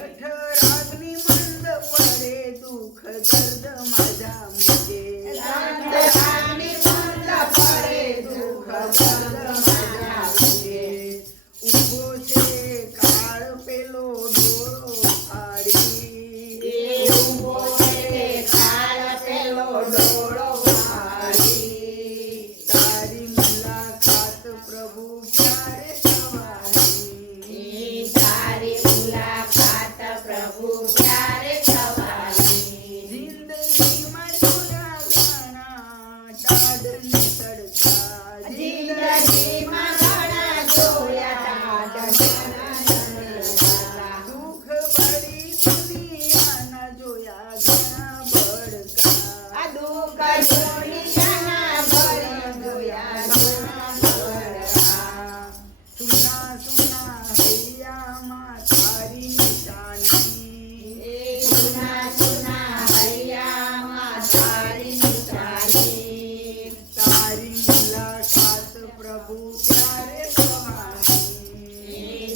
Take care.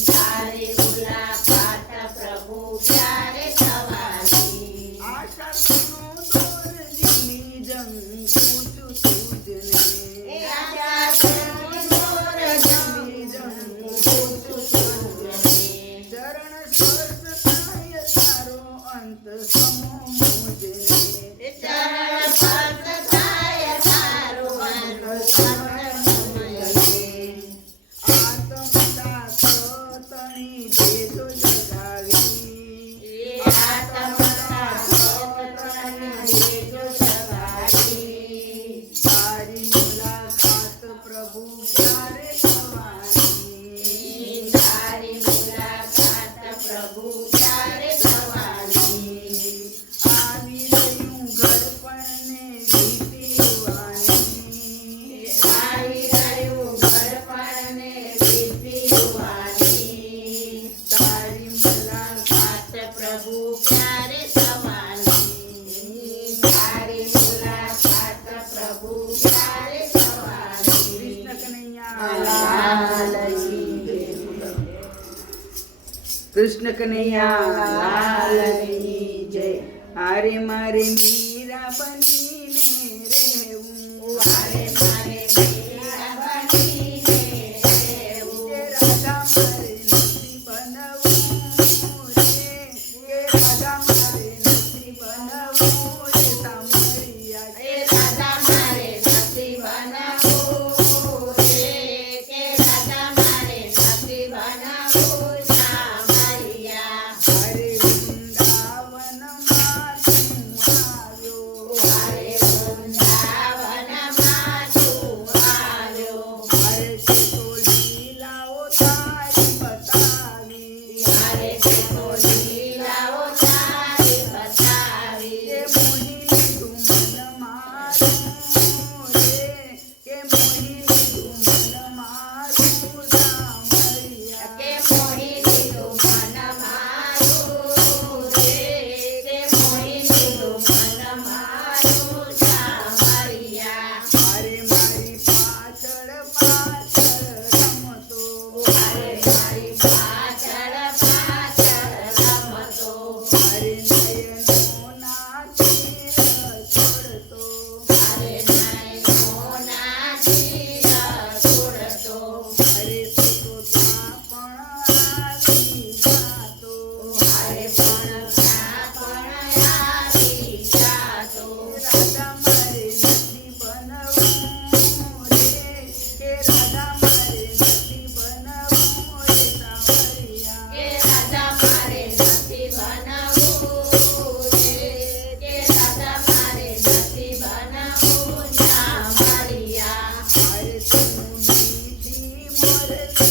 Hallelujah. Krishna Kanhaiya Lal की जय। हरे मारे मी Yeah.